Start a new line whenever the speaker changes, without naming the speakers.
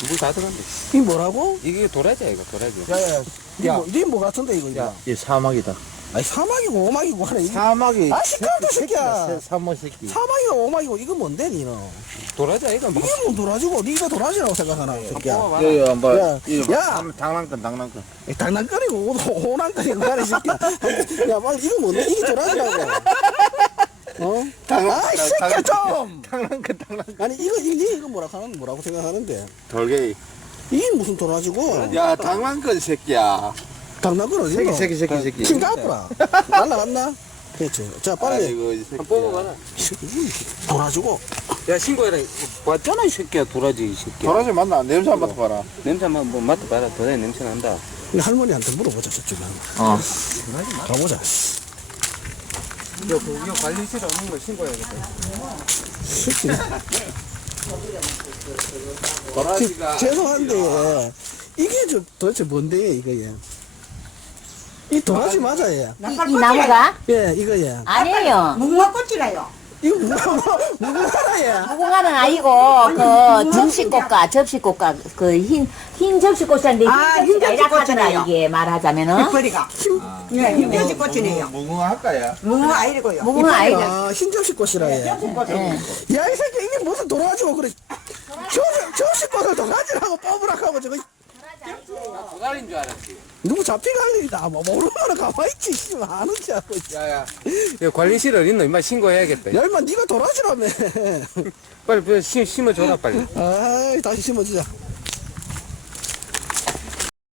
물 다 들어간다.
이 뭐라고?
이게 도라지야, 이거, 도라지.
야야 니뭐 같은데 이거
야, 이 사막이다.
아니 사막이고 오막이고 하네 이게
사막이.
아, 시끄럽다, 새끼야.
사모 새끼.
사막이고 오막이고 이거 뭔데 니는
도라지야, 이거. 뭐.
이게 뭐 도라지고 니가 도라지라고 생각하나 새끼야
뽑아봐라.
야, 야, 한번.
야, 야.
장난감.
장난거리고 오난거리고 말이 새끼야 야 빨리 이거 뭔데 이게 도라지라고 어? 아이 새끼야 좀
장난감.
아니 이거 뭐라고 생각하는데
돌게이.
이게 무슨 도라지고
야, 장난감 새끼야.
장난거리 어디
새끼.
친 까불아 날라갔나? 그렇지 자 빨리
아이고, 이
한번
새끼야.
뽑아봐라.
도라지고
야, 신고해라. 봤잖아, 이 새끼야, 도라지, 이 새끼야.
도라지 맞나? 냄새 한번 맡아봐라.
냄새 한번 뭐 맡아봐라. 도라지 냄새 난다.
우리 할머니한테 물어보자 저쪽에
어.
가보자
이거 관리실 없는 거 신고해야겠다.
도라지가.
죄송한데 이게 도대체 뭔데 이거 이 도라지 맞아
이 나무가?
이거
아니에요.
무궁화꽃이라요.
이거 무궁화라
무궁화는 아니고 그 접시꽃가 그 흰 접시꽃인데
흰 접시꽃이네요.
이게 말하자면은
잎거리가. 예, 흰돼지 꽃이네요.
무궁화 할까요?
무궁화 아니고요.
무궁화 아이가
아 흰접시 꽃이라
예.
야이 새끼 이게 무슨 도라지고 그래 접시 꽃을 도라지라고 뽑으라고 하고 저거
도다리인 줄 알았지.
누구 잡히갈 일이다 뭐 모르면 가만히 있지 씨발 아는지 알고 있지
야, 관리실 어딨노? 임마 신고해야겠다.
야 임마 니가 도라지라며
빨리 심어줘라, 빨리.
아이 다시 심어주자